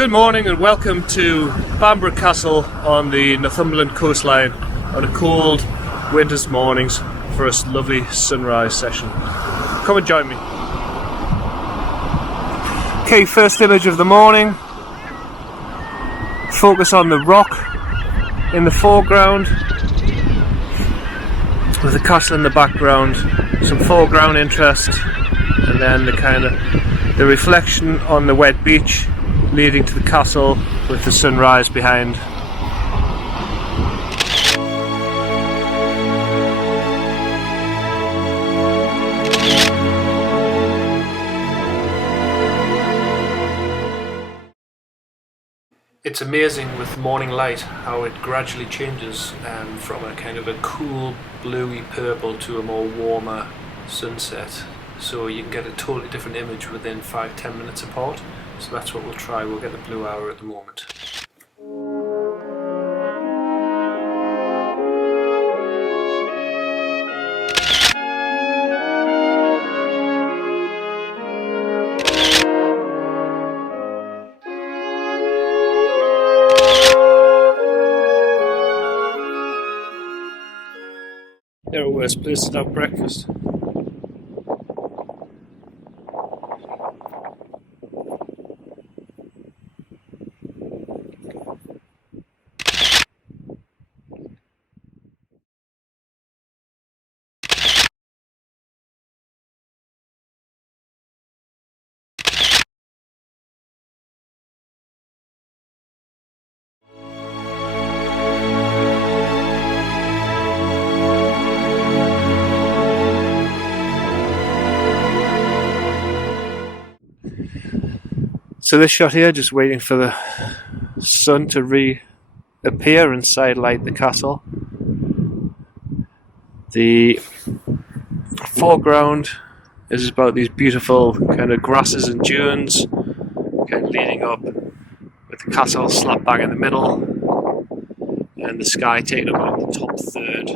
Good morning and welcome to Bamburgh Castle on the Northumberland coastline on a cold winter's mornings for a lovely sunrise session. Come and join me. Okay, first image of the morning. Focus on the rock in the foreground with the castle in the background, some foreground interest, and then the reflection on the wet beach leading to the castle with the sunrise behind. It's amazing with morning light how it gradually changes from a kind of a cool bluey purple to a more warmer sunset. So you can get a totally different image within 5-10 minutes apart. So that's what we'll try. We'll get the blue hour at the moment. They're a worse place to have breakfast. So this shot here, just waiting for the sun to reappear and sidelight the castle. The foreground is about these beautiful kind of grasses and dunes, kind of leading up, with the castle slap bang in the middle, and the sky taking up about the top third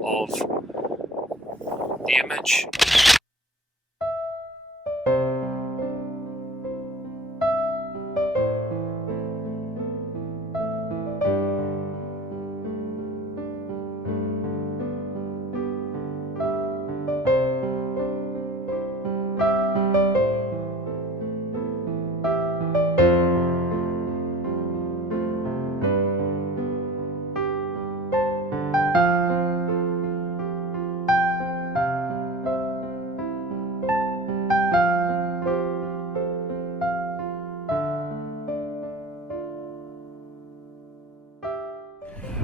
of the image.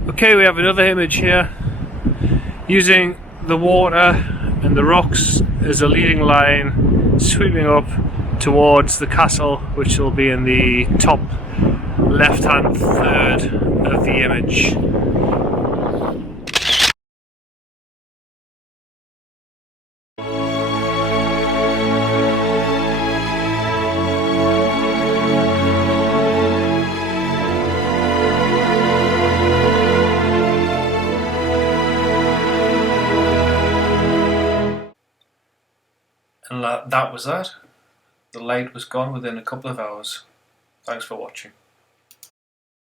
Okay, we have another image here using the water and the rocks as a leading line, sweeping up towards the castle, which will be in the top left hand third of the image. And that was that. The light was gone within a couple of hours. Thanks for watching.